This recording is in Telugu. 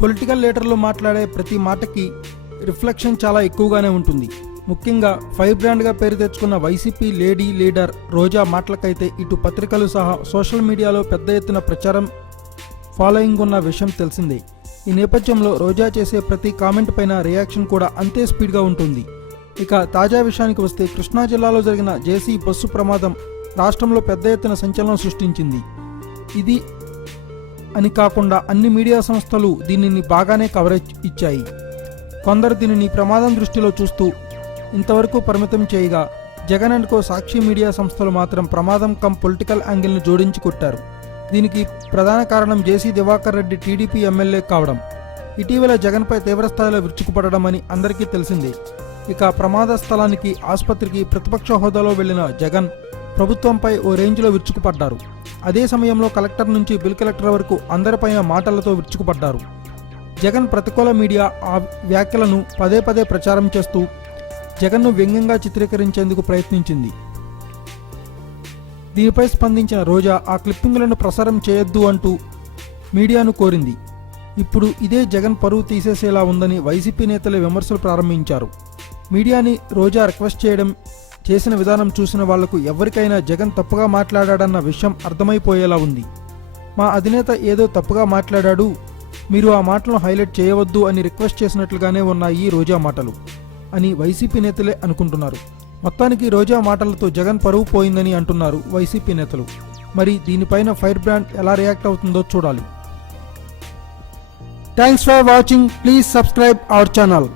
పొలిటికల్ లీడర్లు మాట్లాడే ప్రతి మాటకి రిఫ్లెక్షన్ చాలా ఎక్కువగానే ఉంటుంది. ముఖ్యంగా ఫైర్ బ్రాండ్గా పేరు తెచ్చుకున్న వైసీపీ లేడీ లీడర్ రోజా మాటలకైతే ఇటు పత్రికలు సహా సోషల్ మీడియాలో పెద్ద ఎత్తున ప్రచారం ఫాలోయింగ్ ఉన్న విషయం తెలిసిందే. ఈ నేపథ్యంలో రోజా చేసే ప్రతి కామెంట్ పైన రియాక్షన్ కూడా అంతే స్పీడ్గా ఉంటుంది. ఇక తాజా విషయానికి వస్తే కృష్ణా జిల్లాలో జరిగిన జేసీ బస్సు ప్రమాదం రాష్ట్రంలో పెద్ద ఎత్తున సంచలనం సృష్టించింది. ఇది అని కాకుండా అన్ని మీడియా సంస్థలు దీనిని బాగానే కవరేజ్ ఇచ్చాయి. కొందరు దీనిని ప్రమాదం దృష్టిలో చూస్తూ ఇంతవరకు పరిమితం చేయగా, Jagan and co Sakshi media సంస్థలు మాత్రం ప్రమాదం కమ్ పొలిటికల్ యాంగిల్ను జోడించి కొట్టారు. దీనికి ప్రధాన కారణం జేసీ దివాకర్ రెడ్డి టీడీపీ ఎమ్మెల్యే కావడం, ఇటీవల జగన్పై తీవ్రస్థాయిలో విరుచుకుపడడం అని అందరికీ తెలిసిందే. ఇక ప్రమాద స్థలానికి ఆసుపత్రికి ప్రతిపక్ష హోదాలో వెళ్లిన జగన్ ప్రభుత్వంపై ఓ రేంజ్లో విరుచుకుపడ్డారు. అదే సమయంలో కలెక్టర్ నుంచి బిల్ కలెక్టర్ వరకు అందరిపైన మాటలతో విరుచుకుపడ్డారు. జగన్ ప్రతికూల మీడియా ఆ వ్యాఖ్యలను పదే పదే ప్రచారం చేస్తూ జగన్ను వ్యంగ్యంగా చిత్రీకరించేందుకు ప్రయత్నించింది. దీనిపై స్పందించిన రోజా ఆ క్లిప్పింగ్లను ప్రసారం చేయొద్దు అంటూ మీడియాను కోరింది. ఇప్పుడు ఇదే జగన్ పరువు తీసేసేలా ఉందని వైసీపీ నేతలే విమర్శలు ప్రారంభించారు. మీడియాని రోజా రిక్వెస్ట్ చేసిన విధానం చూసిన వాళ్లకు ఎవరికైనా జగన్ తప్పుగా మాట్లాడాడన్న విషయం అర్థమైపోయేలా ఉంది. మా అధినేత ఏదో తప్పుగా మాట్లాడాడు, మీరు ఆ మాటలను హైలైట్ చేయవద్దు అని రిక్వెస్ట్ చేసినట్లుగానే ఉన్నాయి రోజా మాటలు అని వైసీపీ నేతలే అనుకుంటున్నారు. మొత్తానికి రోజా మాటలతో జగన్ పరువు పోయిందని అంటున్నారు వైసీపీ నేతలు. మరి దీనిపైన ఫైర్ బ్రాండ్ ఎలా రియాక్ట్ అవుతుందో చూడాలి. Thanks for watching. Please subscribe our channel.